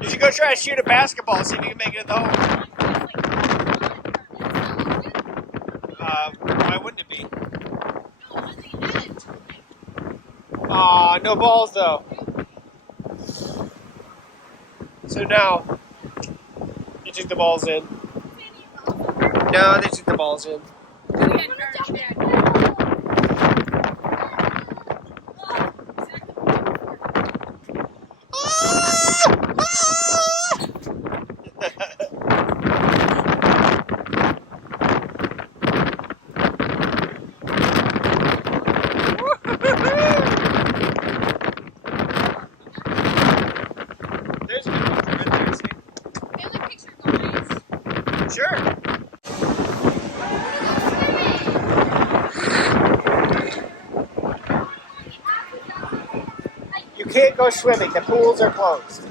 You should go try to shoot a basketball, see if you can make it in the hole. Why wouldn't it be? Aw, no balls though. So now, you took the balls in. No, they took the balls in. There's a good picture right there, see? The other picture, guys. Sure. You can't go swimming. The pools are closed.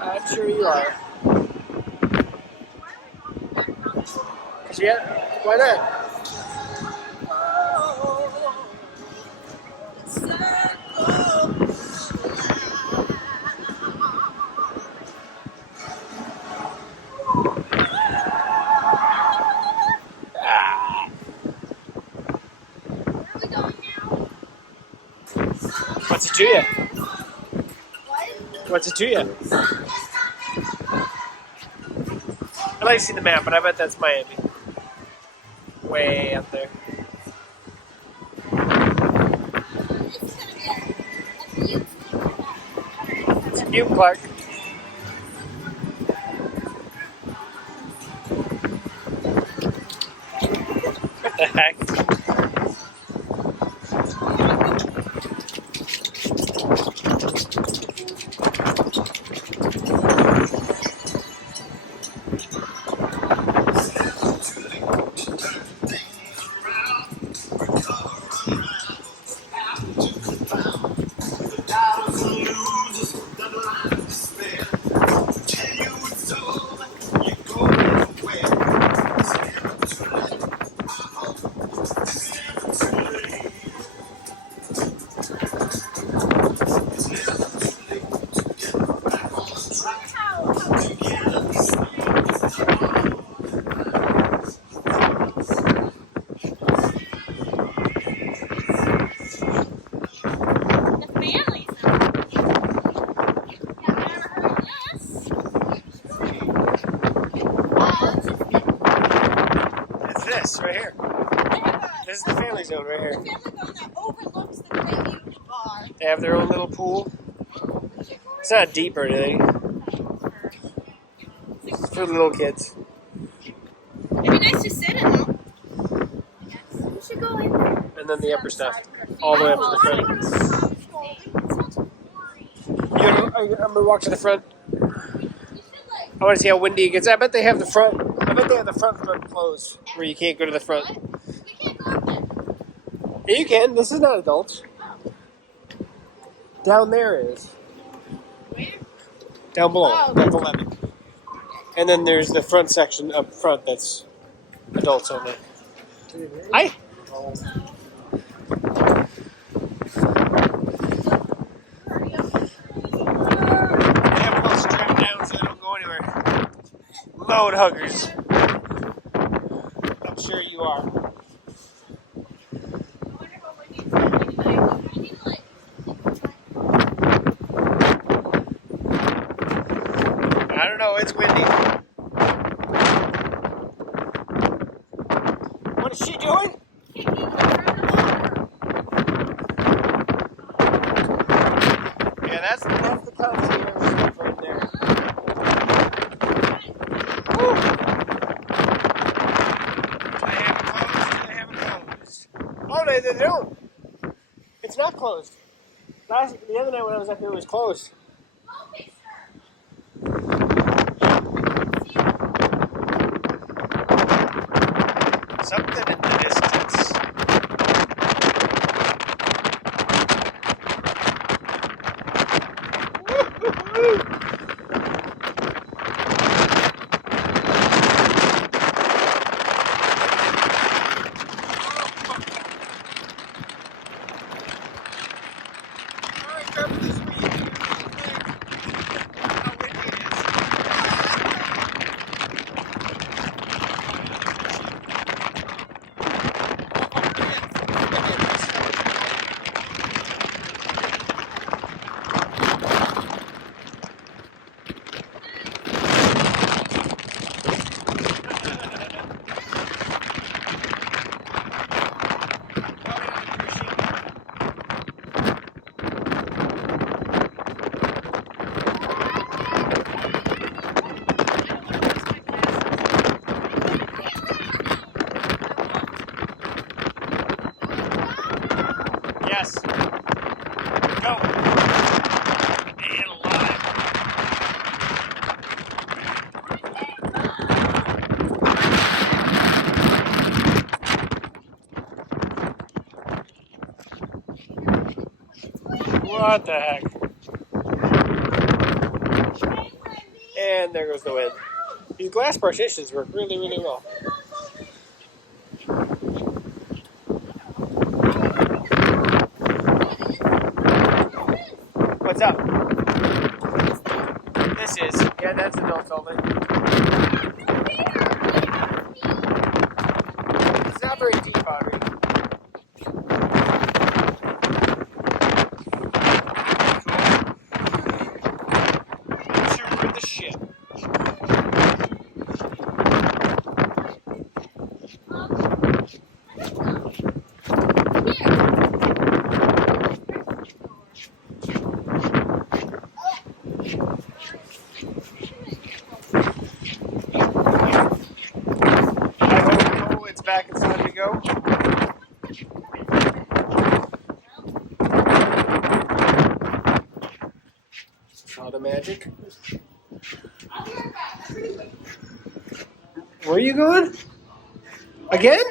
I'm sure you are. Yeah, why not? Where are we going now? What's it to you? What? What's it to you? I'd like to see the map, but I bet that's Miami. Way up there. It's a new Clark. What the heck? This right here. This is the family zone right here. The family zone that overlooks the venue bar. They have their own little pool. It's not deep or anything. It's for little kids. It'd be nice to sit in them. We should go in there. And then the upper stuff. All the way up to the front. I'm going to walk to the front. I want to see how windy it gets. I bet they have the front. I bet they have the front closed where you can't go to the front. We can't go in there. Yeah, you can. This is not adults. Down there is. Where? Down below. Oh. That's 11. And then there's the front section up front that's adults only. Hi. Everyone's strapped down so they don't go anywhere. Load huggers. I'm sure you are. I don't know, it's windy. What is she doing? Yeah, that's the concierge stuff right there. Woo! Do they have it closed? Do they have it closed? Oh, they don't. It's not closed. The other night when I was up here, it was closed. Something in the distance. Woo-hoo-hoo. What the heck? And there goes the wind. These glass partitions work really, really well. What's up? This is. Yeah, that's adult only. It's not very deep, Audrey. Super the shit. It's back, it's time to go. All the magic. Where are you going? Again?